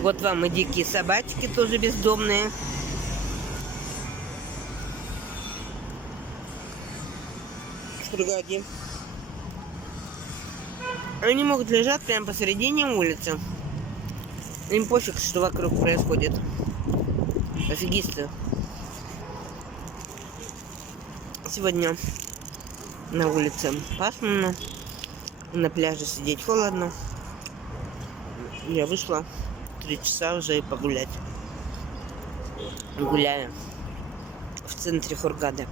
Вот вам и дикие собачки, тоже бездомные. Шпургаки. Они могут лежать прямо посередине улицы. Им пофиг, что вокруг происходит. Пофигисты. Сегодня на улице пасмурно. На пляже сидеть холодно. Я вышла 3 часа уже и погулять. Гуляю в центре Хургады.